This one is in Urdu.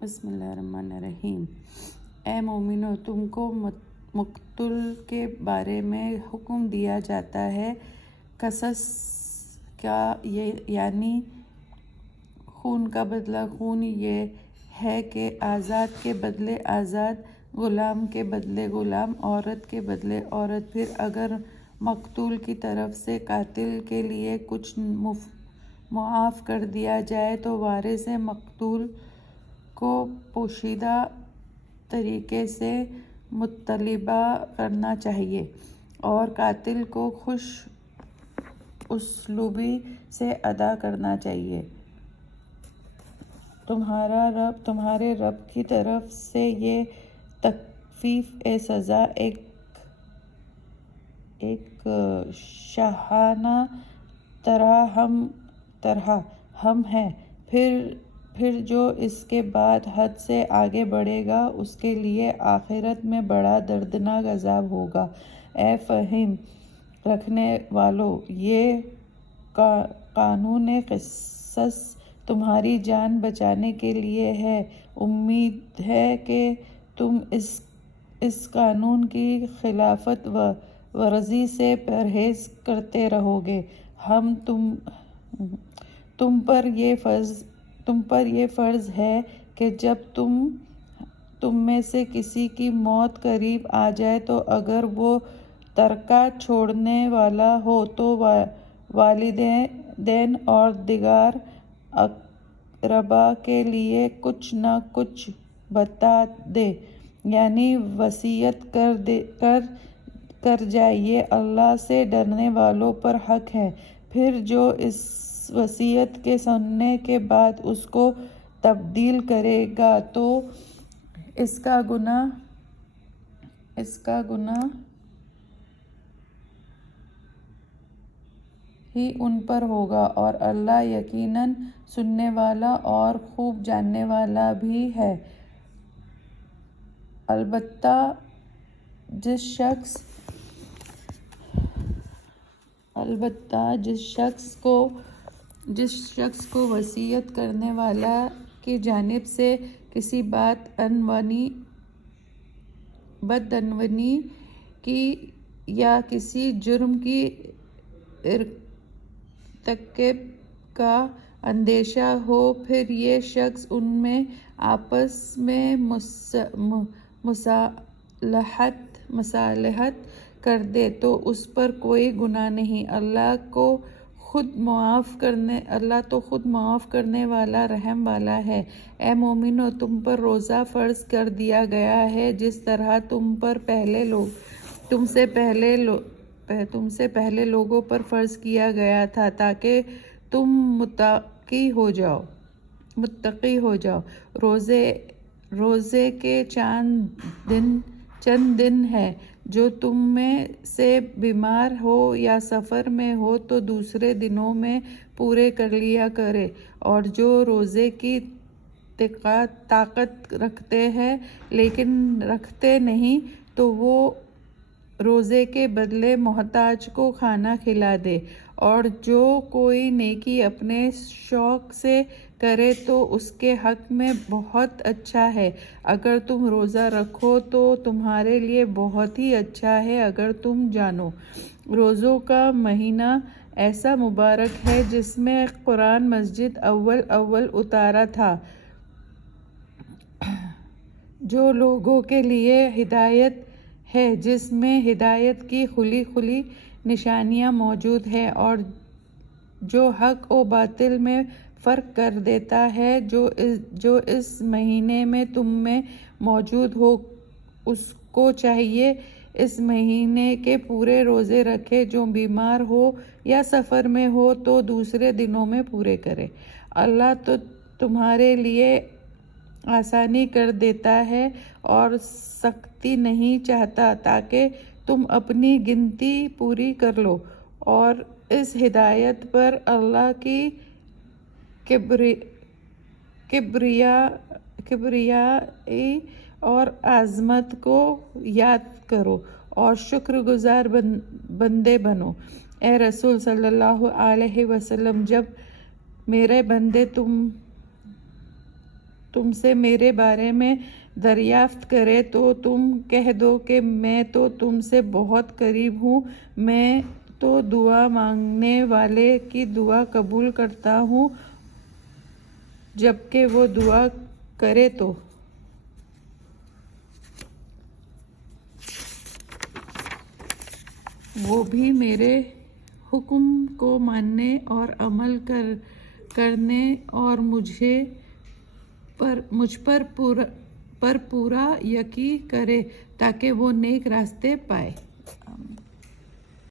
بسم اللہ الرحمن الرحیم۔ اے مومنو، تم کو مقتول کے بارے میں حکم دیا جاتا ہے۔ قصاص کا یعنی خون کا بدلہ خون یہ ہے کہ آزاد کے بدلے آزاد، غلام کے بدلے غلام، عورت کے بدلے عورت۔ پھر اگر مقتول کی طرف سے قاتل کے لیے کچھ معاف کر دیا جائے تو وارث مقتول کو پوشیدہ طریقے سے مطالبہ کرنا چاہیے اور قاتل کو خوش اسلوبی سے ادا کرنا چاہیے۔ تمہارے رب کی طرف سے یہ تخفیف سزا ایک شاہانہ ترحم ہے۔ پھر جو اس کے بعد حد سے آگے بڑھے گا اس کے لیے آخرت میں بڑا دردناک عذاب ہوگا۔ اے فہم رکھنے والو، یہ قانون قصاص تمہاری جان بچانے کے لیے ہے۔ امید ہے کہ تم اس قانون کی خلاف ورزی سے پرہیز کرتے رہو گے۔ ہم تم پر یہ فرض ہے کہ جب تم میں سے کسی کی موت قریب آ جائے تو اگر وہ ترکہ چھوڑنے والا ہو تو والدین اور دیگر اقربا کے لیے کچھ نہ کچھ بتا دے، یعنی وصیت کر جائے۔ یہ اللہ سے ڈرنے والوں پر حق ہے۔ پھر جو اس وصیت کے سننے کے بعد اس کو تبدیل کرے گا تو اس کا گناہ ہی ان پر ہوگا اور اللہ یقیناً سننے والا اور خوب جاننے والا بھی ہے۔ البتہ جس شخص کو وصیت کرنے والا کی جانب سے کسی بدعنوانی کی یا کسی جرم کی ارتکاب کا اندیشہ ہو، پھر یہ شخص ان میں آپس میں مصالحت کر دے تو اس پر کوئی گناہ نہیں۔ اللہ تو خود معاف کرنے والا رحم والا ہے۔ اے مومنو، تم پر روزہ فرض کر دیا گیا ہے جس طرح تم سے پہلے لوگوں پر فرض کیا گیا تھا تاکہ تم متقی ہو جاؤ۔ روزے کے چند دن ہیں۔ جو تم میں سے بیمار ہو یا سفر میں ہو تو دوسرے دنوں میں پورے کر لیا کرے، اور جو روزے کی طاقت رکھتے ہیں لیکن رکھتے نہیں تو وہ روزے کے بدلے محتاج کو کھانا کھلا دے، اور جو کوئی نیکی اپنے شوق سے کرے تو اس کے حق میں بہت اچھا ہے۔ اگر تم روزہ رکھو تو تمہارے لیے بہت ہی اچھا ہے۔ اگر تم جانو، روزوں کا مہینہ ایسا مبارک ہے جس میں قرآن مجید اول اترا تھا، جو لوگوں کے لیے ہدایت ہے، جس میں ہدایت کی کھلی نشانیاں موجود ہیں، اور جو حق و باطل میں فرق کر دیتا ہے۔ جو اس مہینے میں تم میں موجود ہو اس کو چاہیے اس مہینے کے پورے روزے رکھے۔ جو بیمار ہو یا سفر میں ہو تو دوسرے دنوں میں پورے کرے۔ اللہ تو تمہارے لیے آسانی کر دیتا ہے اور سختی نہیں چاہتا تاکہ تم اپنی گنتی پوری کر لو، اور اس ہدایت پر اللہ کی کبریائی اور عظمت کو یاد کرو اور شکر گزار بندے بنو۔ اے رسول صلی اللہ علیہ وسلم، جب میرے بندے تم تم سے میرے بارے میں دریافت کرے تو تم کہہ دو کہ میں تو تم سے بہت قریب ہوں، میں تو دعا مانگنے والے کی دعا قبول کرتا ہوں جبکہ وہ دعا کرے تو وہ بھی میرے حکم کو ماننے اور عمل کرنے اور مجھ پر پورا یقین کرے تاکہ وہ نیک راستے پائے۔